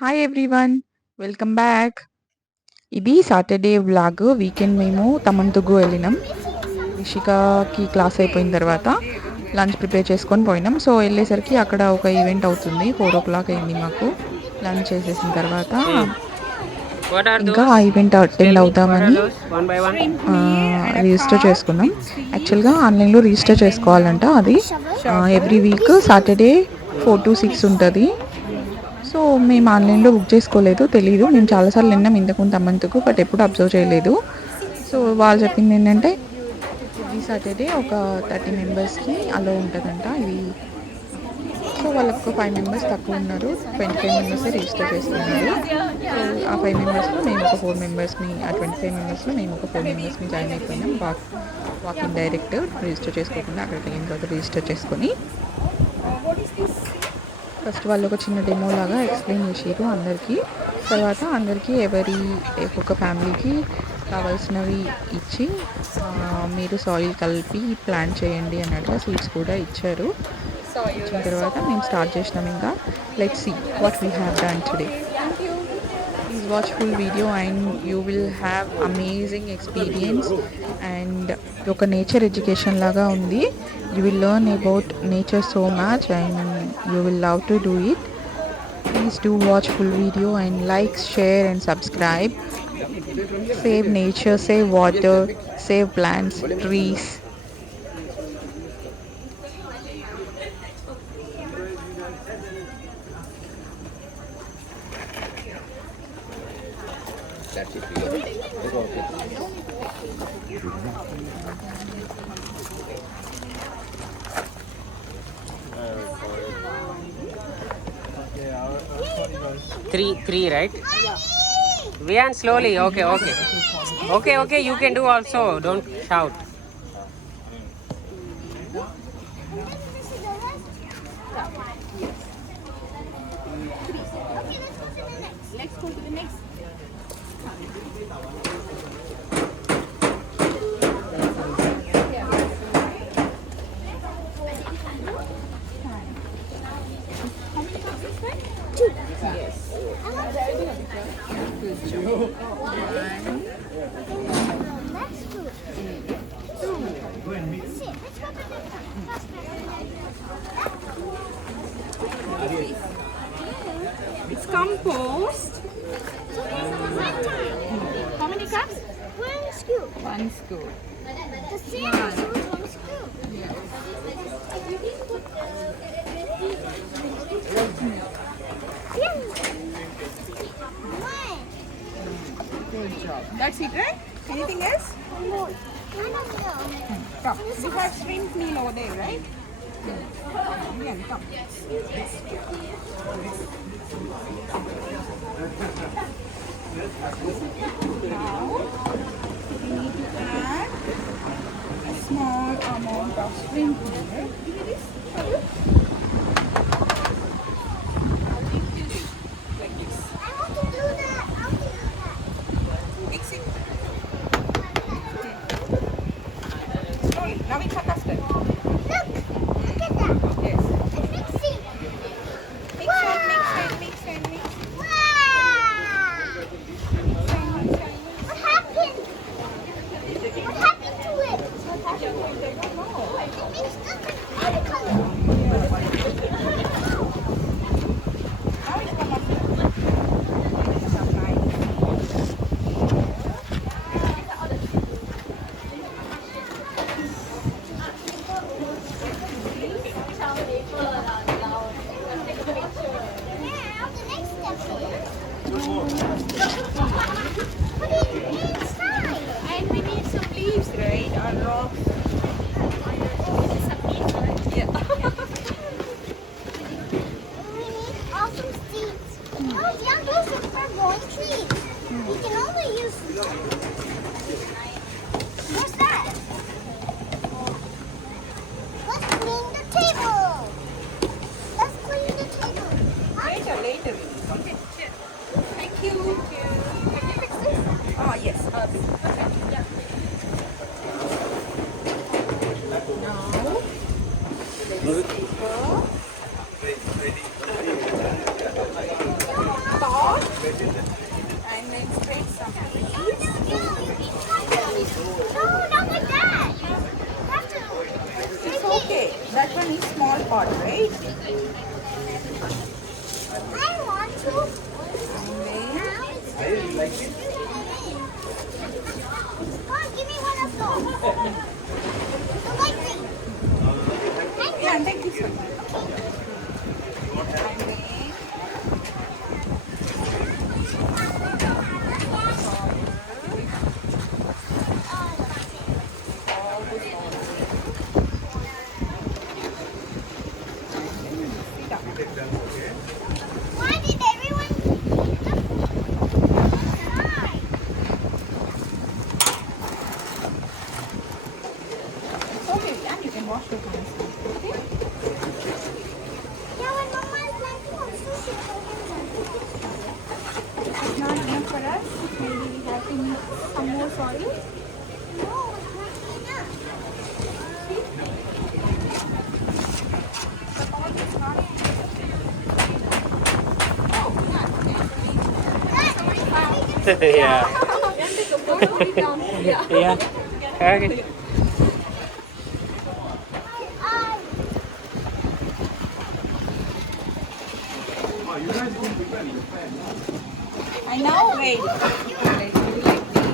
Hi everyone, welcome back. ఇది Saturday vlog. Weekend మేము తమంతుగు వెళ్ళినాం. రిషికాకి క్లాస్ అయిపోయిన తర్వాత లంచ్ ప్రిపేర్ చేసుకొని పోయినాం. సో వెళ్ళేసరికి అక్కడ ఒక ఈవెంట్ అవుతుంది. 4 o'clock అయింది మాకు. లంచ్ చేసేసిన తర్వాత What are ఇంకా those? ఆ event Tell attend me, what are అవుదామని those? One by one. Register చేసుకున్నాం. యాక్చువల్గా ఆన్లైన్లో రిజిస్టర్ చేసుకోవాలంట. అది ఎవ్రీ వీక్ సాటర్డే 4 to 6 ఉంటుంది. సో మేము ఆన్లైన్లో బుక్ చేసుకోలేదు, తెలీదు. మేము చాలాసార్లు విన్నాం ఇంతకుముందు తమ్మంతుకు, బట్ ఎప్పుడు అబ్జర్వ్ చేయలేదు. సో వాళ్ళు చెప్పింది ఏంటంటే ఎవ్రీ సాటర్డే ఒక 30 మెంబర్స్కి అలో ఉంటుందంట ఇది. సో వాళ్ళకు ఒక 5 మెంబర్స్ తక్కువ ఉన్నారు, 25 మెంబర్సే రిజిస్టర్ చేసుకున్నారు. సో ఆ 5 మెంబర్స్లో మేము ఒక 4 మెంబర్స్ని, ఆ 25 మెంబర్స్లో మేము ఒక 4 మెంబర్స్ని జాయిన్ అయిపోయినాం. వాకింగ్ డైరెక్ట్ రిజిస్టర్ చేసుకోకుండా అక్కడికి వెళ్ళిన తర్వాత రిజిస్టర్ చేసుకొని ఫస్ట్ వాళ్ళు ఒక చిన్న డెమో లాగా ఎక్స్ప్లెయిన్ చేసారు అందరికీ. తర్వాత అందరికీ ఒక్కొక్క ఫ్యామిలీకి కావాల్సినవి ఇచ్చి మీరు సాయిల్ కలిపి ప్లాంట్ చేయండి అన్నట్టుగా సీడ్స్ కూడా ఇచ్చారు. ఇచ్చిన తర్వాత మేము స్టార్ట్ చేసినాం. ఇంకా let's see what we have done today. Please watch full video and you will have amazing experience. And ఒక నేచర్ ఎడ్యుకేషన్ లాగా ఉంది. You will learn about nature so much and you will love to do it. Please do watch full video and like, share and subscribe. Save nature, save water, save plants, trees. Three, right? Vian, slowly. Okay. You can do also. Don't shout. Let's go to the next. Two. Yes. Good job. One. That's good. Two. Let's go to the It's compost. How many cups? One scoop. One scoop. The same as one scoop. Yeah. Good job. That's it, right? Anything else? No. Come. You have shrimp meal over there, right? Again, come. Now, we need to add a small amount of shrimp meal. Give me this. Like this. I want to do that. Mix it. Slowly. Now it's a custard. Look at that. Yes. Mix it. Mix and mix. Wow. What happened? What happened to it? It makes different color. Now it's come up. Now the next step is put it inside. And we need some leaves, right? Or rocks. Yeah. We need awesome seeds. Oh yeah, those are for growing trees. We can only use. What's that? Let's clean the table. Let's clean the table. Later. Okay, sure. Thank you. Can you fix this? Oh, yes. Yeah. Now, And then spread some leaves. No, not like that. You have to. It's okay. That one is small pot, right? I want to. Come on, give me one of those. The white thing. Yeah, take this one. Why did everyone? It's okay, and you can wash your hands. Okay? Yeah, when Mama is planting on sushi. It's not enough for us. Maybe we have to need some more soil. No, it's not enough. The pot is not. Yeah. Yeah. Okay. I know, wait. Let's do like this.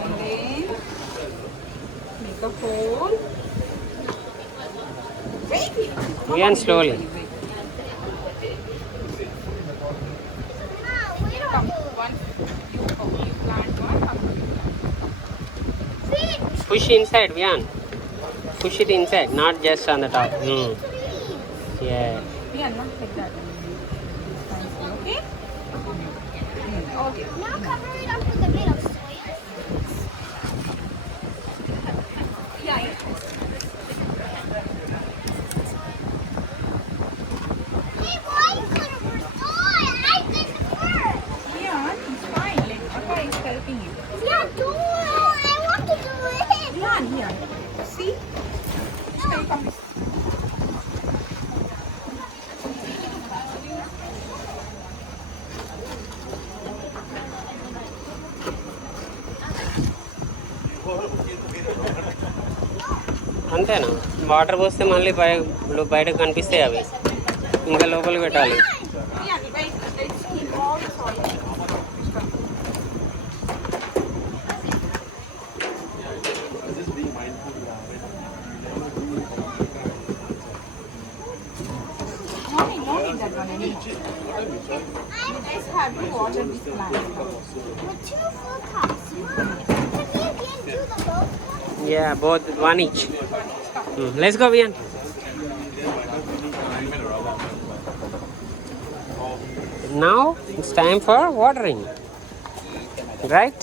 And then make a hole. Wait. Vian, slowly. Come, one. You plant one. Push inside, Vian. Push it inside, not just on the top. Yeah. Yeah, not like that. Okay? Okay. Now cover it up with a bit of soil. Yeah. Hey, why you put it first? Oh, I did it first. Yeah, it's fine. Like, Akka is helping you. Yeah, do it. I want to do it. Yeah, here. See? Stay, come. అంతేనా water పోస్తే మళ్ళీ బయటకు కనిపిస్తాయి అవి ఇంకా లోపలికి పెట్టాలి Yeah, wait. Let's keep all the soil. No need that one anymore. You guys have to water this plant. With 2 full cups. Mom, can we again do the both cups? Yeah both one each let's go VN now it's time for watering right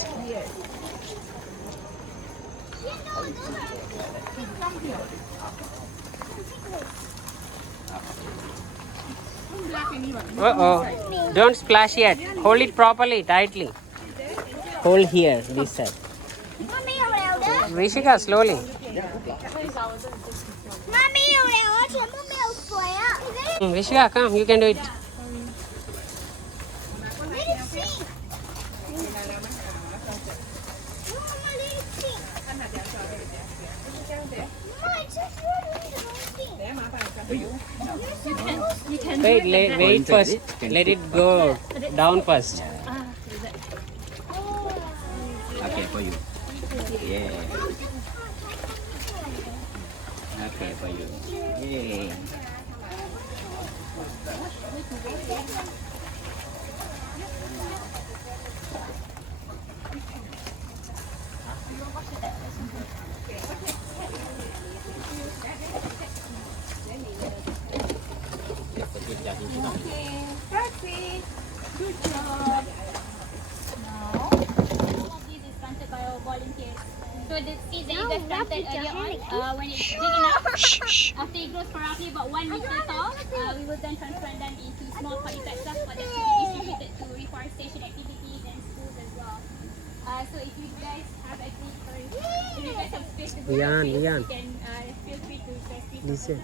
Don't splash yet. Hold it properly, tightly. Hold here, this side. Mommy, around. Rishika, slowly. Mommy, around. Mommy, around. Rishika, come, you can do it. Let it sink. Mama, let it sink. Mama, it's just running the whole thing. Wait first. Let it go down first. Okay, for you. Yeah. Okay, for you. Yay. Okay, perfect. Good job. Now, This is planted by our volunteers. So the seeds that you guys planted earlier on, when it's big enough, after it grows for roughly about 1 meter tall, we will then transplant them into small polypexes for them to be distributed to reforestation activities and schools as well. So if you guys have if you guys have space to grow Lian, trees, Lian. you can feel free to guys trees. Listen.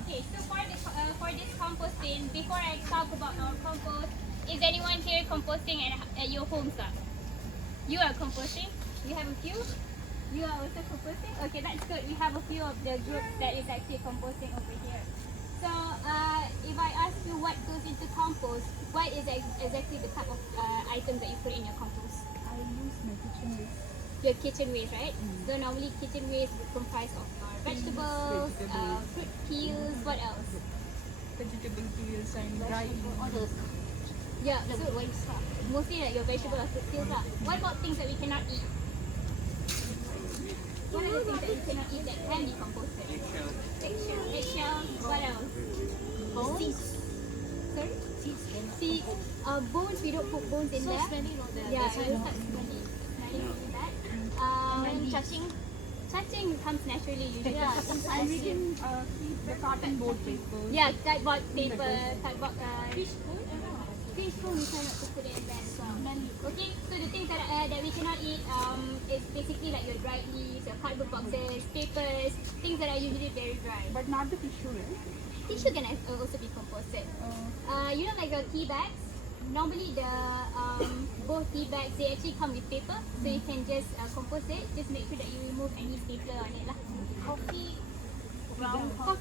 Okay, so for this composting, before I talk about our compost, Is anyone here composting at your home, sir? You are composting? We have a few? You are also composting? Okay, that's good. We have a few of the group that is actually composting over here. So, if I ask you what goes into compost, what is exactly the type of items that you put in your compost? I use my kitchen waste. Your kitchen waste, right? So normally kitchen waste would comprise of your vegetables, fruit peels, what else? Vegetable peels and dry. Yeah, so mostly like your vegetable or fruit peels. What about things that we cannot eat? What are the things that we cannot eat that can be composted? Eggshells. What else? Bones. Sorry? Seeds. Bones, we don't put bones in there. Yeah, it will start smelling really bad. Chatting comes naturally usually. Yeah, And we can keep the cotton board paper. yeah, cardboard paper, cardboard fish spoon we cannot put it in there. So, okay, so the things that we cannot eat is basically like your dried leaves, your cardboard boxes, papers, things that are usually very dry. But not the tissue, right? Tissue can also be composted. You know, like your tea bags. Normally, the both tea bags they actually come with paper, so you can just compost it. Just make sure that you remove any stapler on it, lah. Coffee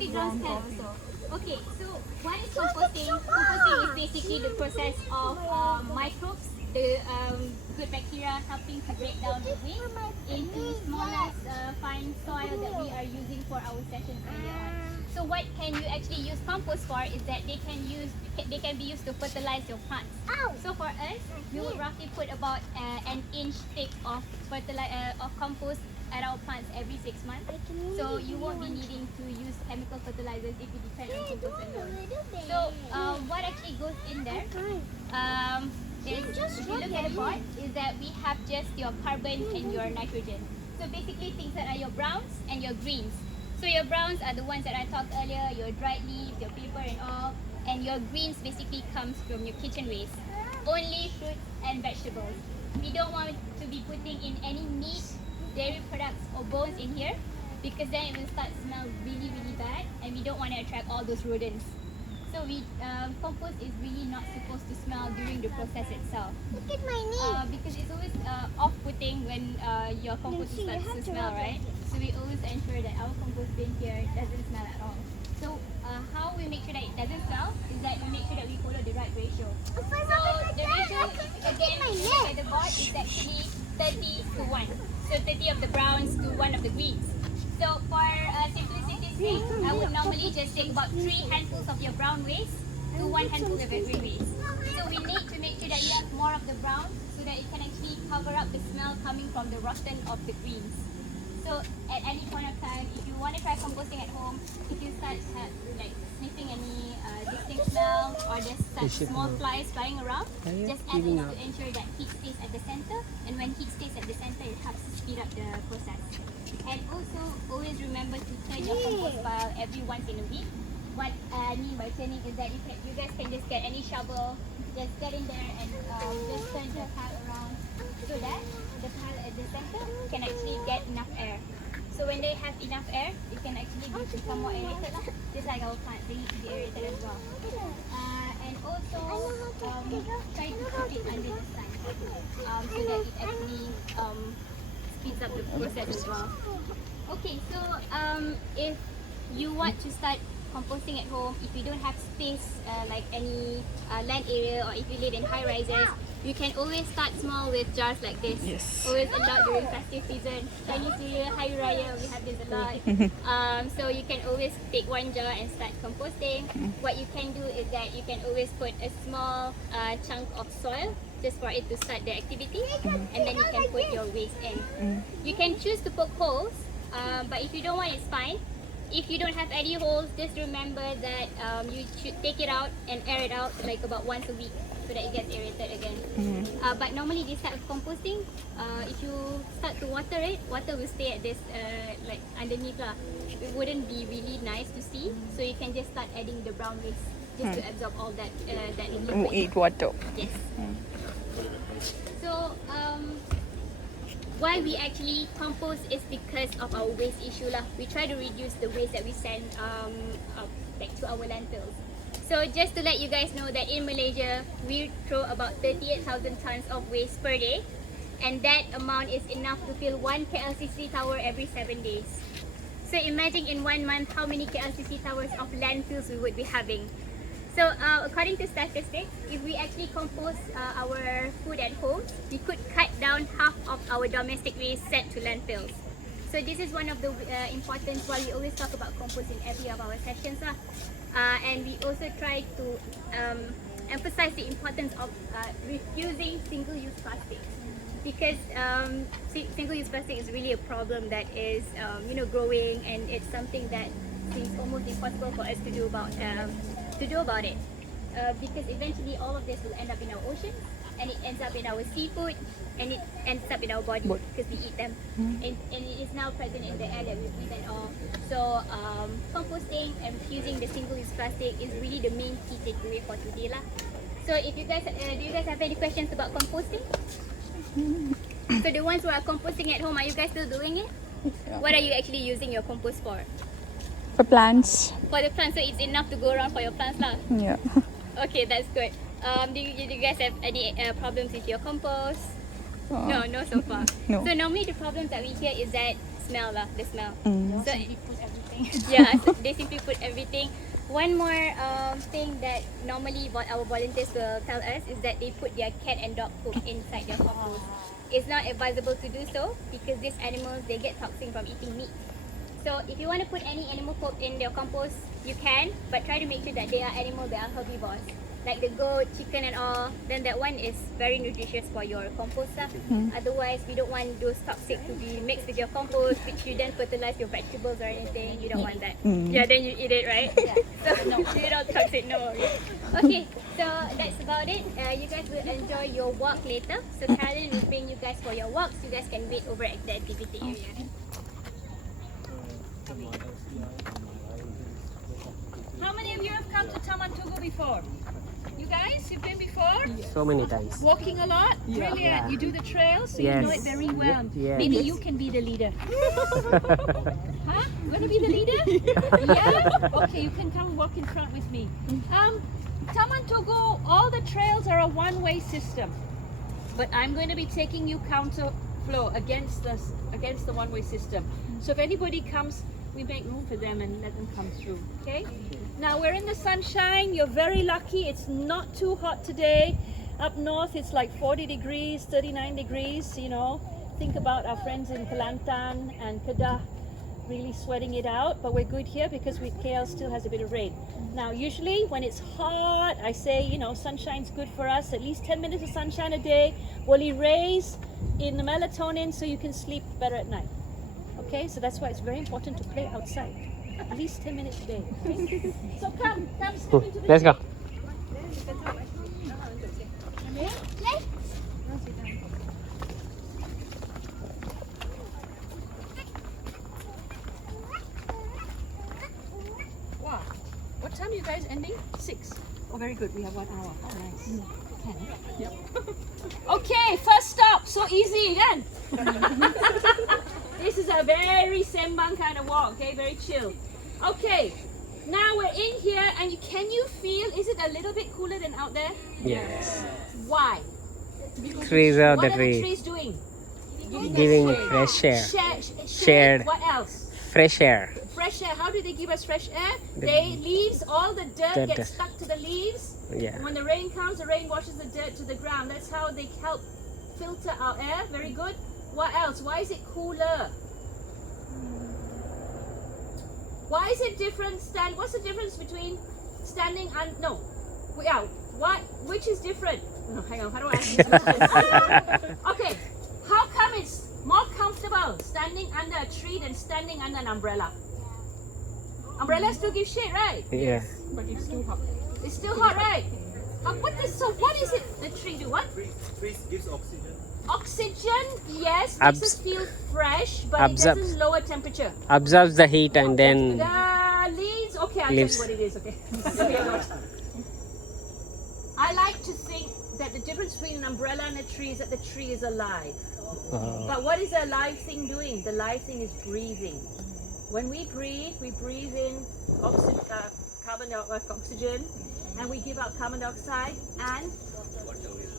grounds can also. Okay, so what is composting? Composting is basically the process of microbes, the good bacteria helping to break down the waste into smallest fine soil that we are using for our sessions earlier on. So what can you actually use compost for is that they can be used to fertilize your plants. So for us, we would roughly put about an inch thick of compost at our plants every 6 months. So you won't be needing to use chemical fertilizers if you depend on compost alone. So what actually goes in there? If you look at the board, is that we have just your carbon and your nitrogen. So basically things that are your browns and your greens. So your browns are the ones that I talked earlier, your dried leaves, your paper and all. And your greens basically comes from your kitchen waste. Only fruits and vegetables. We don't want to be putting in any meat, dairy products or bones in here because then it will start to smell really, really bad and we don't want to attract all those rodents. So compost is really not supposed to smell during the process itself. Look at my knee. Because it's always off-putting when your compost starts to smell, right? So we always ensure that our compost bin here doesn't smell at all. So how we make sure that it doesn't smell is that we make sure that we follow the right ratio. So the ratio, again, if you look at the board, is actually 30 to 1. So 30 of the browns to 1 of the greens. So for simplicity's sake, I would normally just take about 3 handfuls of your brown waste to 1 handful of your green waste. So we need to make sure that you have more of the brown so that it can actually cover up the smell coming from the rotten of the greens. So at any point of time, if you want to try composting at home, if you start like sniffing any distinct smell or there's such small flies flying around, just add this to ensure that heat stays at the center. And when heat stays at the center, it helps speed up the process. And also, always remember to turn your compost pile every once in a week. What I mean by turning is that you guys can just get any shovel, just get in there and just turn the pile around so that the pile at the center can actually get enough air. So when they have enough air, it can actually be somewhat aerated, just like our plants, they need to be aerated as well. And also, try to keep it under the sun so that it actually speeds up the process as well. Okay, so if you want to start composting at home, if you don't have space like any land area or if you live in high rises, you can always start small with jars like this. Yes. Always a lot during festive season. Chinese New Year, Hari Raya, we have this a lot. So you can always take 1 jar and start composting. What you can do is that you can always put a small chunk of soil just for it to start the activity, and then you can put your waste in. You can choose to poke holes, but if you don't want, it's fine. If you don't have any holes, just remember that you should take it out and air it out like about once a week so that it gets aerated again. But normally this type of composting, if you start to water it, water will stay at this like underneath lah. It wouldn't be really nice to see, so you can just start adding the brown waste just to absorb all that liquid. Eat water. Yes. So why we actually compost is because of our waste issue lah. We try to reduce the waste that we send back to our landfills. So just to let you guys know that in Malaysia, we throw about 38,000 tons of waste per day. And that amount is enough to fill one KLCC tower every 7 days. So imagine in 1 month how many KLCC towers of landfills we would be having. So according to statistics, if we actually compost our food at home, we could cut down half of our domestic waste sent to landfills. So this is one of the importance why we always talk about compost in every of our sessions. And we also try to emphasize the importance of refusing single-use plastic. Because single-use plastic is really a problem that is growing, and it's something that seems almost impossible for us to do about it. Because eventually all of this will end up in our oceans, and it ends up in our seafood, and it ends up in our body because we eat them. And it is now present in the air that we breathe and all. So composting and refusing the single-use plastic is really the main key takeaway for today lah. So if you guys do you guys have any questions about composting? So the ones who are composting at home, are you guys still doing it? What are you actually using your compost for? For plants. For the plants, so it's enough to go around for your plants lah. Yeah. Okay, that's good. Do you guys have any problems with your compost? No, so far. No. So normally the problems that we hear is that smell lah, the smell. Mm. So they put everything. Yeah, so they simply put everything. One more thing that normally our volunteers will tell us is that they put their cat and dog poop inside their compost. It's not advisable to do so because these animals, they get toxin from eating meat. So if you want to put any animal poop in your compost, you can, but try to make sure that they are animals that are herbivores, like the goat, chicken and all. Then that one is very nutritious for your compost stuff. Otherwise, we don't want those toxic to be mixed with your compost, which you then fertilize your vegetables or anything. You don't want that. Yeah, then you eat it, right? Yeah. So no, you don't toxic, no worries. Okay, so that's about it. You guys will enjoy your walk later. So Carolyn will bring you guys for your walks. You guys can wait over at the activity area. How many of you have come to TamanTugu before? You guys, you've been before? So many times. Walking a lot? Brilliant. Yeah. You do the trail, so Yes. you know it very well. Yes. Maybe you can be the leader. Huh? You want to be the leader? Yeah? Okay, you can come walk in front with me. TamanTugu, all the trails are a one-way system. But I'm going to be taking you counter flow against the one-way system. So if anybody comes, we make room for them and let them come through, okay? Now we're in the sunshine. You're very lucky. It's not too hot today. Up north, it's like 40 degrees, 39 degrees, you know. Think about our friends in Kelantan and Kedah really sweating it out, but we're good here because KL still has a bit of rain. Now, usually when it's hot, I say, you know, sunshine's good for us. At least 10 minutes of sunshine a day will erase in the melatonin so you can sleep better at night. Okay, so that's why it's very important to play outside. At least 10 minutes a day. Okay? So come step into the Let's go. Wow. What time are you guys ending? 6. Oh, very good. We have 1 hour. Oh, nice. 10. Yep. Okay, first stop. So easy, then. This is a very sembang kind of walk, okay? Very chill. Okay, now we're in here, and can you feel, is it a little bit cooler than out there? Yes. Why? Trees are What the are the tree. trees doing? Giving fresh air. Shared. What else? Fresh air. Fresh air. How do they give us fresh air? Leaves, all the dirt gets dust. stuck to the leaves. Yeah. And when the rain comes, the rain washes the dirt to the ground. That's how they help filter our air. Very good. What else? Why is it cooler? Why is it different? What's the difference between standing and which is different? No, hang on. How do I ask this question? Okay. How come it's more comfortable standing under a tree than standing under an umbrella? Umbrellas still give shade, right? Yeah. But it's still hot. It's still hot, right? What is it the tree do? What? Trees gives oxygen. Oxygen, yes, makes us feel fresh, but it doesn't lower temperature. Absorbs the heat and then The leaves, okay, I'll leaves. tell you what it is, okay. I like to think that the difference between an umbrella and a tree is that the tree is alive. But what is a live thing doing? The live thing is breathing. When we breathe in carbon dioxide, oxygen, and we give out carbon dioxide and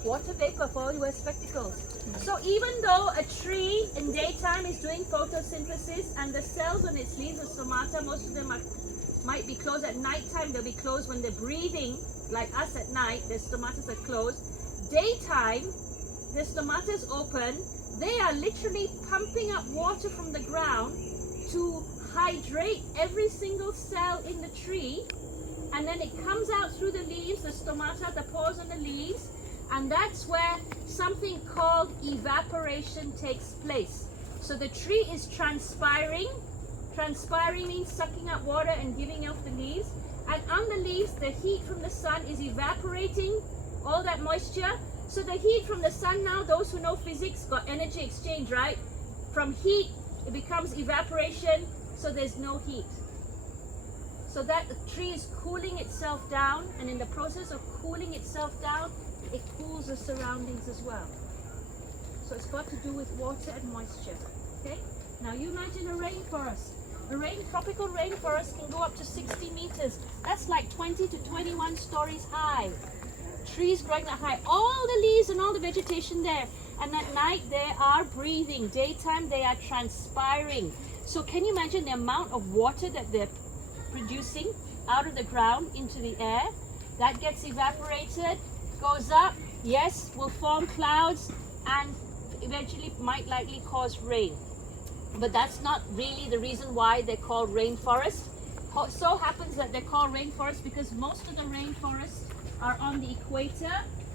water vapor for all you wear spectacles. So even though a tree in daytime is doing photosynthesis and the cells on its leaves, the stomata, most of them might be closed at night time. They'll be closed when they're breathing, like us at night. Their stomatas are closed. Daytime, the stomata is open. They are literally pumping up water from the ground to hydrate every single cell in the tree, and then it comes out through the leaves, the stomata, the pores on the leaves, and that's where something called evaporation takes place. So the tree is transpiring. Transpiring means sucking up water and giving off the leaves, and on the leaves the heat from the sun is evaporating all that moisture. So the heat from the sun now, those who know physics got energy exchange, right? From heat it becomes evaporation, so there's no heat. So that the tree is cooling itself down, and in the process of cooling itself down, it cools the surroundings as well. So it's got to do with water and moisture. Okay? Now you imagine a rainforest. A tropical rainforest can go up to 60 meters. That's like 20 to 21 stories high. Trees growing that high. All the leaves and all the vegetation there. And at night they are breathing. Daytime they are transpiring. So can you imagine the amount of water that they're producing out of the ground into the air? That gets evaporated, goes up, yes, will form clouds, and eventually might likely cause rain. But that's not really the reason why they're called rainforests. So happens that they're called rainforests because most of the rainforests are on the equator.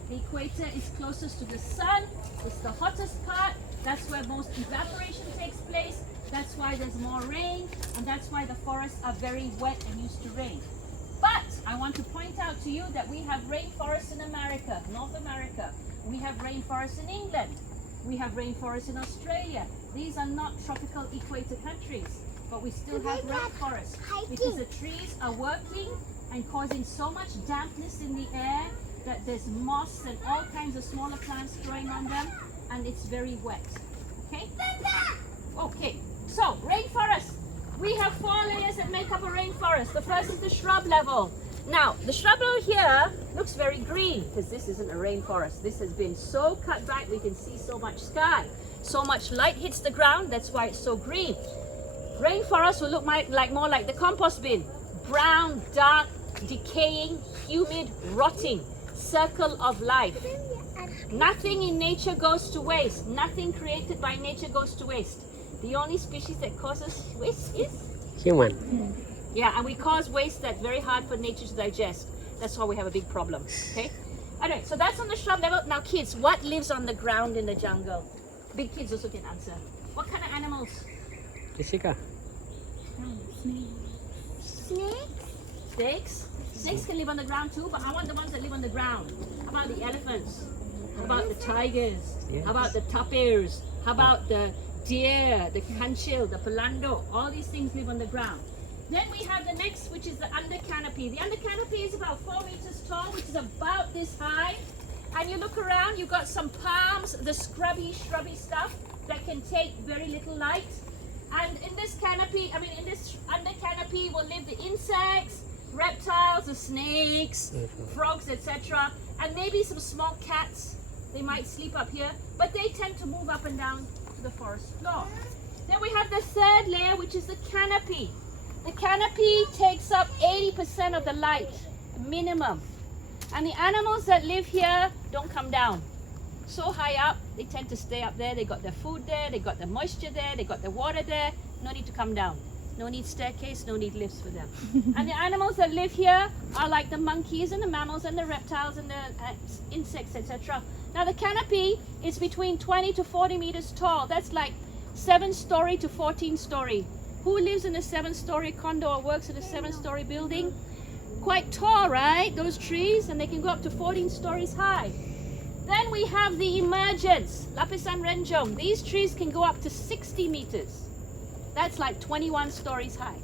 The equator is closest to the sun. It's the hottest part. That's where most evaporation takes place. That's why there's more rain, and that's why the forests are very wet and used to rain. But I want to point out to you that we have rainforests in America, North America. We have rainforests in England. We have rainforests in Australia. These are not tropical equator countries, but we still have rainforests because the trees are working and causing so much dampness in the air that there's moss and all kinds of smaller plants growing on them, and it's very wet. Okay? Okay, so rainforest. We have 4 layers that make up a rainforest. The first is the shrub level. Now, the shrub level here looks very green because this isn't a rainforest. This has been so cut back, we can see so much sky. So much light hits the ground, that's why it's so green. Rainforest will look more like the compost bin. Brown, dark, decaying, humid, rotting. Circle of life. Nothing in nature goes to waste. Nothing created by nature goes to waste. The only species that causes waste is Human. yeah, and we cause waste that's very hard for nature to digest. That's why we have a big problem. Okay? Alright, so that's on the shrub level. Now kids, what lives on the ground in the jungle? Big kids also can answer. What kind of animals? Jessica. Snakes? Snakes can live on the ground too, but I want the ones that live on the ground. How about the elephants? How about the tigers? Yes. How about the tapirs? How about the deer, the kanchil, the palando? All these things live on the ground. Then we have the next, which is the under canopy. The under canopy is about 4 meters tall, which is about this high. And you look around, you've got some palms, the shrubby stuff that can take very little light. And in this canopy, in this under canopy will live the insects, reptiles, the snakes, frogs, etc. And maybe some small cats. They might sleep up here, but they tend to move up and down to the forest floor. Then we have the third layer, which is the canopy. The canopy takes up 80% of the light, minimum. And the animals that live here don't come down. So high up, they tend to stay up there. They got their food there, they got the moisture there, they got the water there. No need to come down. No need staircase, no need lifts for them. And the animals that live here are like the monkeys and the mammals and the reptiles and the insects, etc. Now the canopy is between 20 to 40 meters tall. That's like 7-story to 14-story. Who lives in a 7-story condo or works in a 7-story building? Quite tall, right? Those trees, and they can go up to 14 stories high. Then we have the emergence, Lapisan renjong. These trees can go up to 60 meters. That's like 21 stories high.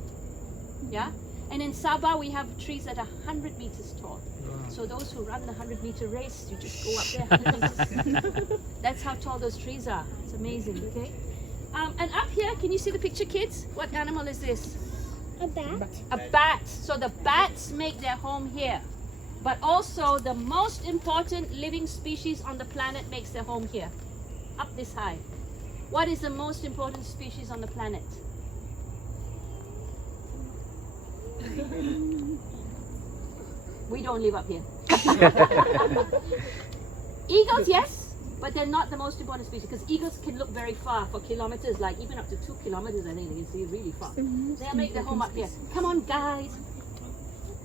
Yeah? And in Sabah, we have trees that are 100 meters tall. So those who run the 100-meter race, you just go up there 100 meters. That's how tall those trees are. It's amazing, okay? And up here, can you see the picture, kids? What animal is this? A bat? A bat. So the bats make their home here. but also the most important living species on the planet makes their home here, up this high. What is the most important species on the planet? We don't live up here. Eagles, yes, but they're not the most important species because eagles can look very far for kilometers, like even up to 2 kilometers, I think they can see really far. They'll make their home up here. Come on, guys.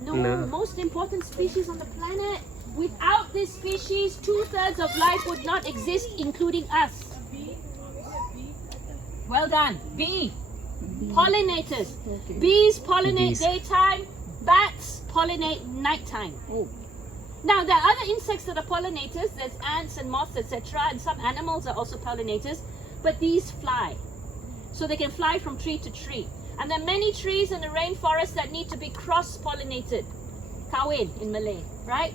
No, most important species on the planet. Without this species, 2/3 of life would not exist, including us. Well done. Bee. Pollinators. Bees pollinate daytime. Bats pollinate nighttime. Now, there are other insects that are pollinators. There's ants and moths, etc. And some animals are also pollinators. But these fly. So they can fly from tree to tree. And there are many trees in the rainforest that need to be cross-pollinated. Kawin in Malay, right?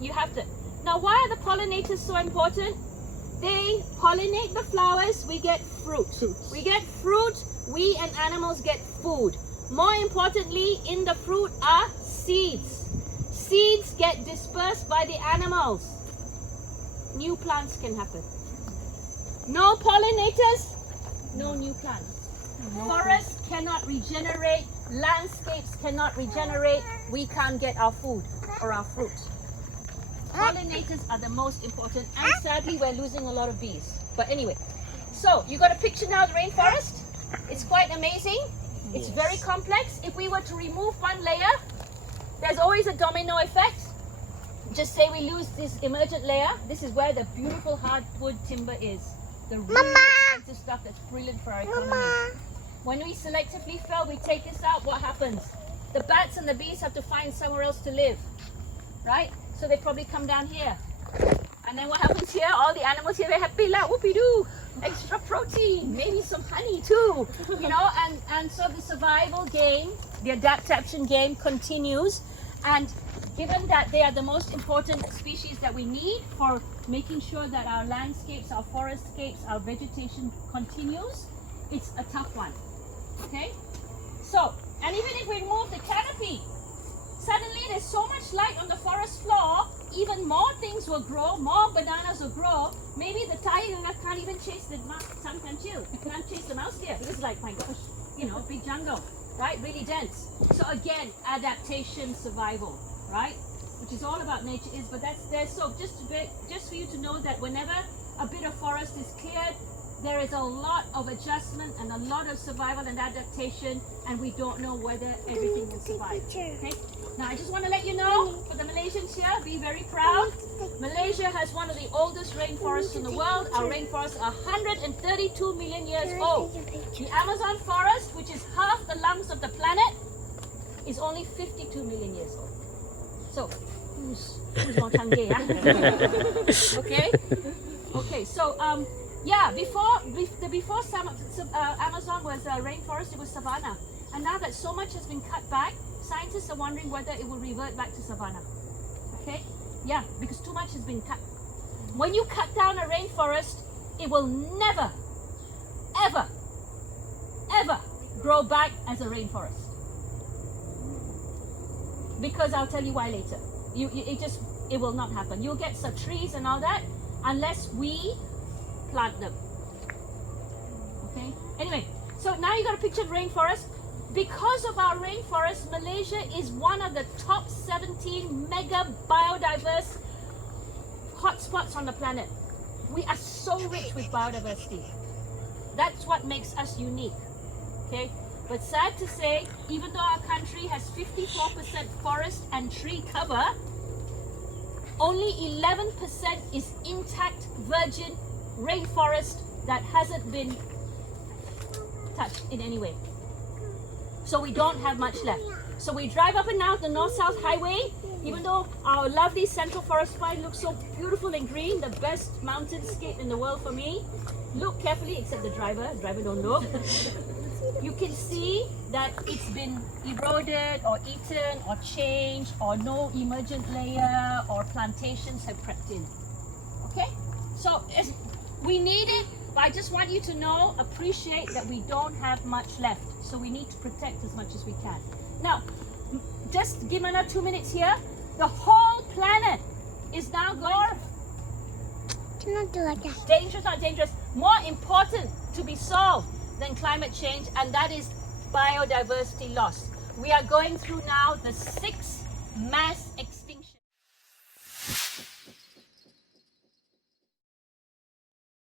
You have to. Now, why are the pollinators so important? They pollinate the flowers, we get fruit. We get fruit, we and animals get food. More importantly, in the fruit are seeds. Seeds get dispersed by the animals. New plants can happen. No pollinators, no new plants. Forests cannot regenerate, landscapes cannot regenerate, we can't get our food or our fruit. Pollinators are the most important, and sadly we're losing a lot of bees. But anyway, so you got a picture now of the rainforest? It's quite amazing. It's very complex. If we were to remove one layer, there's always a domino effect. Just say we lose this emergent layer. This is where the beautiful hardwood timber is. The really expensive stuff that's brilliant for our economy. When we selectively fell, we take this out, what happens? The bats and the bees have to find somewhere else to live, right? So they probably come down here. And then what happens here? All the animals here, they're happy, like whoopee-doo, extra protein, maybe some honey too, you know, and so the survival game, the adaptation game continues. And given that they are the most important species that we need for making sure that our landscapes, our forestscapes, our vegetation continues, it's a tough one, okay? So, and even if we remove the canopy, suddenly there's so much light on the forest floor, even more things will grow, more bananas will grow. Maybe the tiger can't even chase the mouse, some can't chase the mouse here because like, my gosh, you know, big jungle, right? Really dense. So again, adaptation, survival, right? Which is all about nature is, but that's there. So just for you to know that whenever a bit of forest is cleared, there is a lot of adjustment and a lot of survival and adaptation, and we don't know whether everything will survive. Okay? Now I just want to let you know, for the Malaysians here, be very proud. Malaysia has one of the oldest rainforests in the world. Our rainforests are 132 million years old. The Amazon forest, which is half the lungs of the planet, is only 52 million years old. So, who's more tanggih, huh? Okay? Okay, so yeah, before Amazon was rainforest, it was savanna. And now that so much has been cut back, scientists are wondering whether it will revert back to savanna. Okay? Yeah, because too much has been cut. When you cut down a rainforest, it will never, ever, ever grow back as a rainforest. Because I'll tell you why later. It will not happen. You'll get some trees and all that unless we plant them. Okay? Anyway, so now you got a picture of rainforest. Because of our rainforest, Malaysia is one of the top 17 mega biodiverse hotspots on the planet. We are so rich with biodiversity. That's what makes us unique. Okay? But sad to say, even though our country has 54% forest and tree cover, only 11% is intact virgin rainforest that hasn't been touched in any way. So we don't have much left. So we drive up and down the north-south highway, even though our lovely Central Forest Fire looks so beautiful and green, the best mountainscape in the world for me. Look carefully, except the driver don't look. You can see that it's been eroded or eaten or changed, or no emergent layer or plantations have crept in. Okay? So we need it, but I just want you to know, appreciate that we don't have much left. So we need to protect as much as we can. Now, just give me another 2 minutes here. The whole planet is now going Do not do like that. dangerous, not dangerous, more important to be solved than climate change, and that is biodiversity loss. We are going through now the 6th mass extinction.